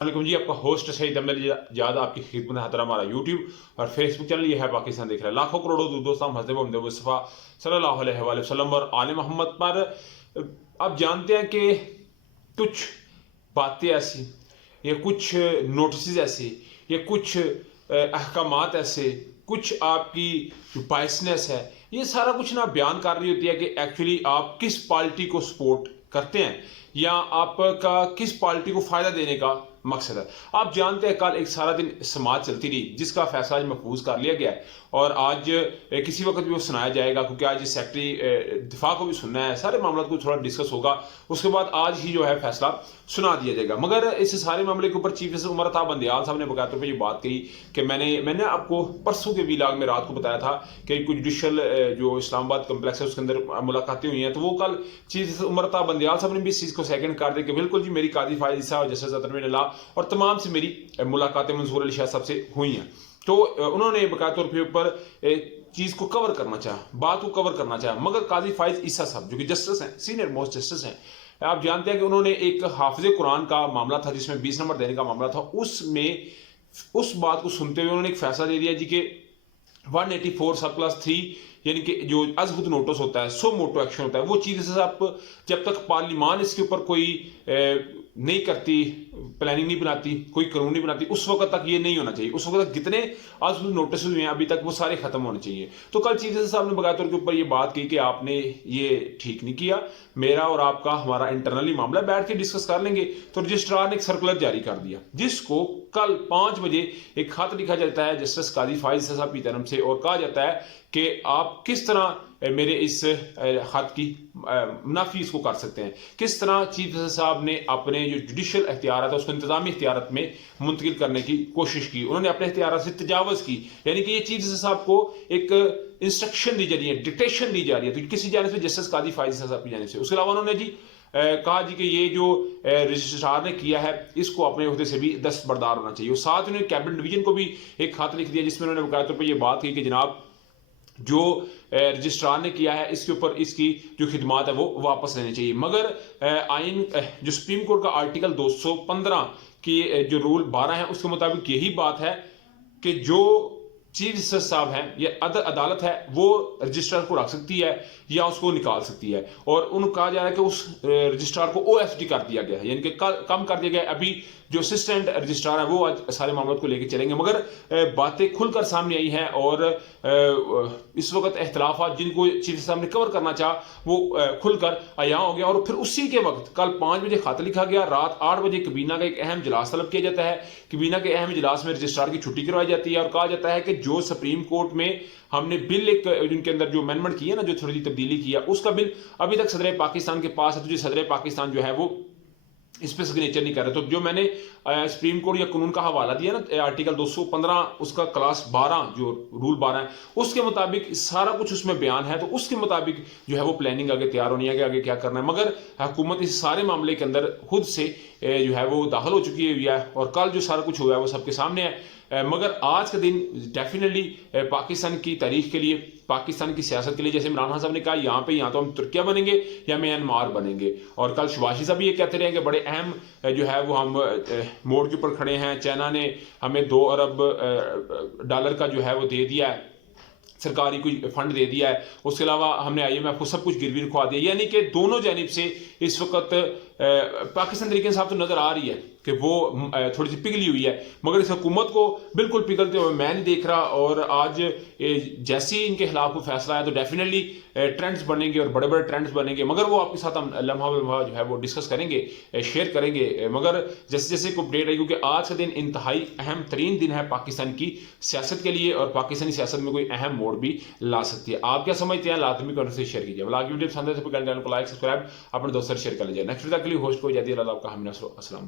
वालेकुम जी, आपका होस्ट सईद अहमद जाद आपकी खिदमत में हाजिर। हमारा यूट्यूब और फेसबुक चैनल ये है पाकिस्तान देख रहा है। लाखों करोड़ों दोस्तों हज़रत मुस्तफ़ा सल्लल्लाहु अलैहि वसल्लम और आले मोहम्मद पर आप जानते हैं कि कुछ बातें ऐसी या कुछ नोटिस ऐसे या कुछ अहकामात ऐसे, कुछ आपकी जो बायसनेस है, ये सारा कुछ ना बयान कर रही होती है कि एक्चुअली आप किस पार्टी को सपोर्ट करते हैं या आपका किस पार्टी को फायदा देने का मकसद है। आप जानते हैं कल एक सारा दिन समाज चलती रही जिसका फैसला आज महफूज कर लिया गया है और आज किसी वक्त भी वो सुनाया जाएगा, क्योंकि आज सेक्रेटरी दिफा को भी सुनना है, सारे मामलों को थोड़ा डिस्कस होगा, उसके बाद आज ही जो है फैसला सुना दिया जाएगा। मगर इस सारे मामले के ऊपर चीफ जस्टिस उमर अता बंदयाल साहब ने बकायदा तौर पर ये बात कही कि मैंने आपको परसों के व्लॉग में रात को बताया था कि कुछ जुडिशल जो इस्लामाबाद कम्प्लेक्स है उसके अंदर मुलाकातें हुई हैं, तो वो कल चीफ जस्टिस उमर अता बंदयाल साहब ने भी इस चीज़ को सेकंड कर दिया कि बिल्कुल जी, मेरी काजी फायद ईसा और जस्टिस अतरमीन और तमाम से मेरी मुलाकातें मंसूर अली शाह साहब से हुई हैं। तो उन्होंने बकायदा तौर पे ऊपर चीज़ को कवर करना चाहा, बात को कवर करना चाहा, मगर काजी फायद ईसा साहब जो कि जस्टिस हैं, सीनियर मोस्ट जस्टिस हैं, आप जानते हैं कि उन्होंने एक हाफिज कुरान का मामला था जिसमें 20 नंबर देने का मामला था, उसमें उस बात को सुनते हुए उन्होंने एक फैसला दे दिया जी के 184 सब क्लास 3 यानी कि जो अजहुद नोटिस होता है, सो मोटो एक्शन होता है, वो चीज़ से आप जब तक पार्लियामान इसके ऊपर कोई नहीं करती, प्लानिंग नहीं बनाती, कोई कानून नहीं बनाती, उस वक्त तक ये नहीं होना चाहिए। उस वक्त तक जितने आज नोटिस हुए हैं अभी तक वो सारे खत्म होने चाहिए। तो कल चीफ जस्टिस साहब ने बकायदा तौर के ऊपर ये बात की कि आपने ये ठीक नहीं किया, मेरा और आपका हमारा इंटरनली मामला बैठ के डिस्कस कर लेंगे। तो रजिस्ट्रार ने एक सर्कुलर जारी कर दिया जिसको कल 5 बजे एक खत लिखा जाता है जस्टिस काजी फायद साहब की तरफ से और कहा जाता है कि आप किस तरह मेरे इस खत की मुनाफी इसको कर सकते हैं, किस तरह चीफ जस्टिस साहब ने अपने जो जुडिशल इख्तियार है उसको इंतजामी इख्तियार में मुंतकिल करने की कोशिश की, उन्होंने अपने इख्तियार से तजावज़ की, यानी कि ये चीफ जस्टिस साहब को एक इंस्ट्रक्शन दी जा रही है, डिक्टेशन दी जा रही है, तो किसी जानिब से जस्टिस काजी फायद साहब की जानिब से। उसके अलावा उन्होंने जी कहा जी कि ये जो रजिस्ट्रार ने किया है इसको अपने अहदे से भी दस्तबरदार होना चाहिए। और साथ उन्होंने कैबिनेट डिवीजन को भी एक खत लिख दिया जिसमें उन्होंने बकायदा तौर पर यह बात की कि जनाब जो रजिस्ट्रार ने किया है इसके ऊपर इसकी जो खिदमात है वो वापस लेनी चाहिए। मगर आइन जो सुप्रीम कोर्ट का आर्टिकल 215 की जो रूल 12 है उसके मुताबिक यही बात है कि जो चीफ जस्टिस साहब हैं या अदालत है वो रजिस्ट्रार को रख सकती है या उसको निकाल सकती है, और उन्हें कहा जा रहा है कि उस रजिस्ट्रार को OSD कर दिया गया है, यानी कि कम कर दिया गया है। अभी जो असिस्टेंट रजिस्ट्रार है वो आज सारे मामलों को लेकर चलेंगे, मगर बातें खुलकर सामने आई हैं और इस वक्त इख्तलाफात जिनको चीफ साहब ने कवर करना चाहा वो खुलकर आया हो गया। और फिर उसी के वक्त कल 5 बजे खत लिखा गया, रात 8 बजे कबीना का एक अहम इजलास तलब किया जाता है। कबीना के अहम इजलास में रजिस्ट्रार की छुट्टी करवाई जाती है और कहा जाता है कि जो सुप्रीम कोर्ट में हमने बिल एक जिनके अंदर जो अमेंडमेंट की है ना, जो थोड़ी सी तब्दीली की है, उसका बिल अभी तक सदर पाकिस्तान के पास है, तो जो सदर पाकिस्तान जो है वो इस पर सिग्नेचर नहीं कर रहे। तो जो मैंने सुप्रीम कोर्ट या कानून का हवाला दिया ना, आर्टिकल 215 उसका क्लास 12 जो रूल 12 है उसके मुताबिक सारा कुछ उसमें बयान है, तो उसके मुताबिक जो है वो प्लानिंग आगे तैयार होनी है कि आगे क्या करना है। मगर हुकूमत इस सारे मामले के अंदर खुद से जो है वो दाखिल हो चुकी है और कल जो सारा कुछ हुआ है वो सबके सामने है। मगर आज का दिन डेफिनेटली पाकिस्तान की तारीख के लिए, पाकिस्तान की सियासत के लिए, जैसे इमरान खान साहब ने कहा यहाँ पे या तो हम तुर्किया बनेंगे या म्यांमार बनेंगे, और कल शबाशी साहब भी ये कहते रहे कि बड़े अहम जो है वो हम मोड़ के ऊपर खड़े हैं, चाइना ने हमें $2 अरब का जो है वो दे दिया है, सरकारी कोई फंड दे दिया है, उसके अलावा हमने IMF को सब कुछ गिरवी रखवा दिया, यानी कि दोनों जानिब से इस वक्त पाकिस्तान तरीके से तो नजर आ रही है कि वो थोड़ी सी पिघली हुई है, मगर इस हुकूमत को बिल्कुल पिघलते हुए मैं नहीं देख रहा। और आज जैसे ही इनके खिलाफ कोई फैसला आया तो डेफिनेटली ट्रेंड्स बनेंगे और बड़े बड़े ट्रेंड्स बनेंगे, मगर वो आपके साथ हम लम्हा जो है वो डिस्कस करेंगे, शेयर करेंगे, मगर जैसे जैसे कोई अपडेट आई, क्योंकि आज का दिन इंतहाई अहम तरीन दिन है पाकिस्तान की सियासत के लिए और पाकिस्तानी सियासत में कोई अहम मोड़ भी ला सकती है। आप क्या समझते हैं? लाजमी कमेंट से शेयर कीजिए। वीडियो पसंद है तो चैनल को लाइक सब्सक्राइब अपने दोस्तों से शेयर कर लीजिए। नेक्स्ट वीडियो के लिए होस्ट को जाती है। अल्लाह आपका हमेशा अस्सलाम।